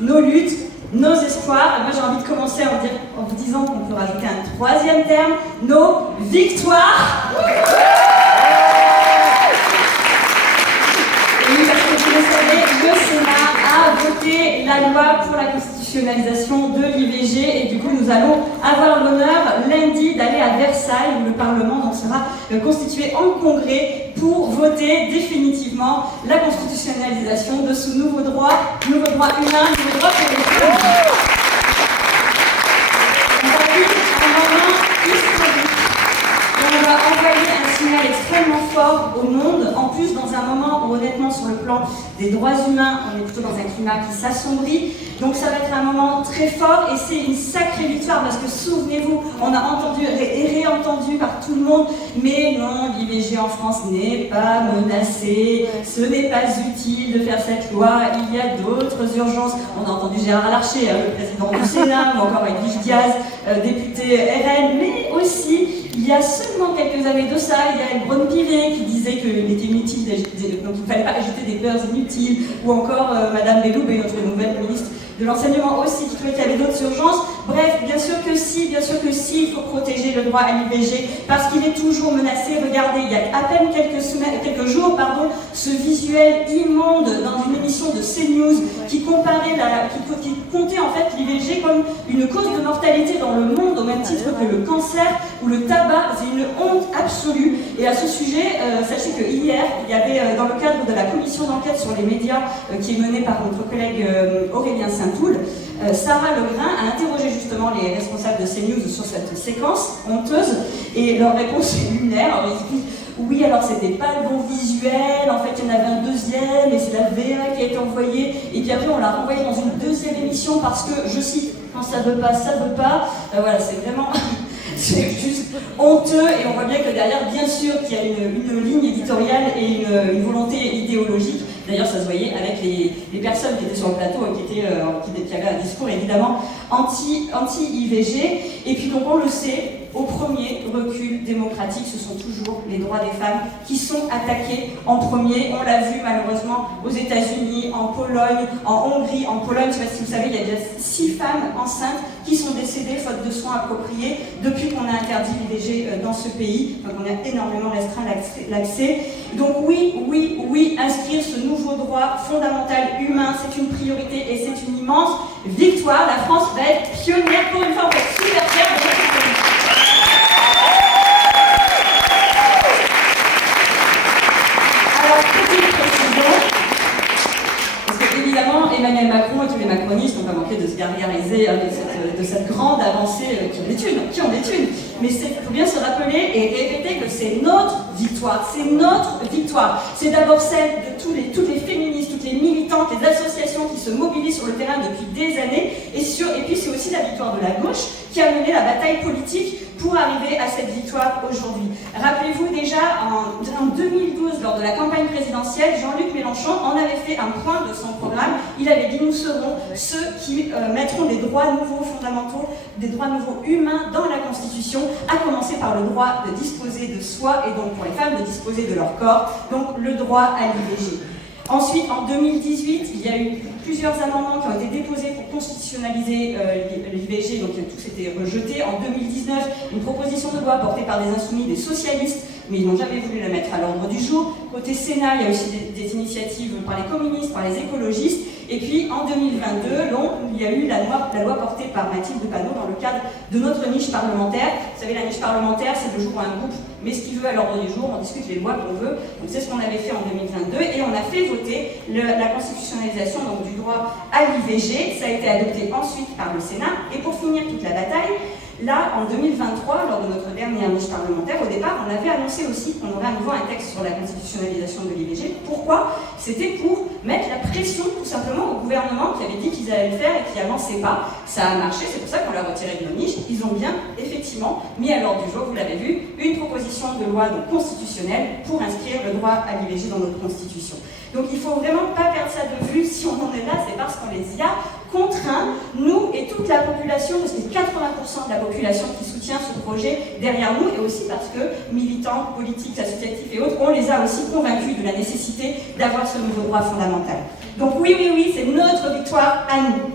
nos luttes, nos espoirs. Et moi j'ai envie de commencer en vous disant qu'on peut rajouter un troisième terme, nos victoires. Et oui, parce que vous le savez, le Sénat a voté la loi pour la constitutionnalisation de l'IVG et du coup nous allons avoir l'honneur lundi d'aller à Versailles où le Parlement donc sera constitué en congrès pour voter définitivement la constitutionnalisation de ce nouveau droit humain, nouveau droit pour les femmes. On va vivre un moment historique. On va envoyer un signal extrêmement fort au monde, en plus dans un moment où honnêtement sur le plan des droits humains, on est plutôt dans un climat qui s'assombrit. Donc ça va être un moment très fort et c'est une sacrée victoire parce que souvenez-vous, on a entendu et réentendu par tout le monde, mais non, l'IVG en France n'est pas menacée, ce n'est pas utile de faire cette loi, il y a d'autres urgences. On a entendu Gérard Larcher, le président du Sénat, ou encore Edwige Diaz, député RN, mais aussi il y a seulement quelques années de ça, il y a Braun-Pivet qui disait qu'il était inutile donc il ne fallait pas ajouter des peurs inutiles, ou encore Madame Belloubet, notre nouvelle ministre de l'enseignement aussi, qui trouvait qu'il y avait d'autres urgences. Bref, bien sûr que si, il faut protéger le droit à l'IVG parce qu'il est toujours menacé. Regardez, il y a à peine quelques jours, ce visuel immonde dans une émission de CNews qui comparait, qui comptait en fait l'IVG comme une cause de mortalité dans le monde au même titre que le cancer ou le tabac. C'est une honte absolue. Et à ce sujet, sachez que hier, il y avait dans le cadre de la commission d'enquête sur les médias qui est menée par notre collègue Aurélien Saint-Toul, Sarah Legrain a interrogé justement les responsables de CNews sur cette séquence honteuse et leur réponse est lunaire. Alors, ils expliquent oui, alors c'était pas le bon visuel, en fait il y en avait un deuxième et c'est la VA qui a été envoyée et puis après on l'a renvoyé dans une deuxième émission parce que, je cite, quand ça veut pas, ça veut pas. Voilà, c'est vraiment... C'est juste honteux et on voit bien que derrière, bien sûr, qu'il y a une ligne éditoriale et une volonté idéologique. D'ailleurs, ça se voyait avec les personnes qui étaient sur le plateau qui avaient un discours évidemment anti-IVG. Et puis donc on le sait, au premier recul démocratique, ce sont toujours les droits des femmes qui sont attaqués en premier. On l'a vu malheureusement aux États-Unis, en Pologne, en Hongrie, en Pologne. Je ne sais pas si vous savez, il y a déjà 6 femmes enceintes qui sont décédées faute de soins appropriés depuis qu'on a interdit l'IVG dans ce pays. Donc on a énormément restreint l'accès. Donc oui, inscrire ce nouveau droit fondamental humain, c'est une priorité et c'est une immense victoire. La France va être pionnière pour une fois, on va être super fiers de cette victoire. Alors, petite précision, parce que évidemment, Emmanuel Macron et tous les macronistes n'ont pas manqué de se gargariser de cette grande avancée qui ont des thunes. Mais il faut bien se rappeler et répéter que c'est notre victoire. C'est notre victoire. C'est d'abord celle de toutes les féministes, toutes les militantes, les associations qui se mobilisent sur le terrain depuis des années. Et puis c'est aussi la victoire de la gauche qui a mené la bataille politique pour arriver à cette victoire aujourd'hui. Rappelez-vous déjà, en 2012, lors de la campagne présidentielle, Jean-Luc Mélenchon en avait fait un point de son programme. Il avait dit « Nous serons ceux qui mettront des droits nouveaux fondamentaux, des droits nouveaux humains dans la Constitution, à commencer par le droit de disposer de soi et donc pour les femmes de disposer de leur corps, donc le droit à l'IVG. » Ensuite, en 2018, il y a eu plusieurs amendements qui ont été déposés pour constitutionnaliser l'IVG, donc tous étaient rejetés. En 2019, une proposition de loi portée par des insoumis, des socialistes, mais ils n'ont jamais voulu la mettre à l'ordre du jour. Côté Sénat, il y a aussi des initiatives par les communistes, par les écologistes. Et puis en 2022, il y a eu la loi portée par Mathilde Panot dans le cadre de notre niche parlementaire. Vous savez, la niche parlementaire, c'est le jour où un groupe met ce qu'il veut à l'ordre du jour, on discute les lois qu'on veut. Donc c'est ce qu'on avait fait en 2022 et on a fait voter la constitutionnalisation donc, du droit à l'IVG. Ça a été adopté ensuite par le Sénat. Et pour finir toute la bataille, là, en 2023, lors de notre dernière niche parlementaire, au départ, on avait annoncé aussi qu'on aurait à nouveau un texte sur la constitutionnalisation de l'IVG. Pourquoi? C'était pour mettre la pression, tout simplement, au gouvernement qui avait dit qu'ils allaient le faire et qui n'avançait pas. Ça a marché, c'est pour ça qu'on l'a retiré de nos niches. Ils ont bien, effectivement, mis à l'ordre du jour, vous l'avez vu, une proposition de loi donc, constitutionnelle pour inscrire le droit à l'IVG dans notre Constitution. Donc il ne faut vraiment pas perdre ça de vue. Si on en est là, c'est parce qu'on les y a contraints, nous et toute la population, parce que c'est 80% de la population qui soutient ce projet derrière nous, et aussi parce que militants, politiques, associatifs et autres, on les a aussi convaincus de la nécessité d'avoir ce nouveau droit fondamental. Donc oui, c'est notre victoire à nous.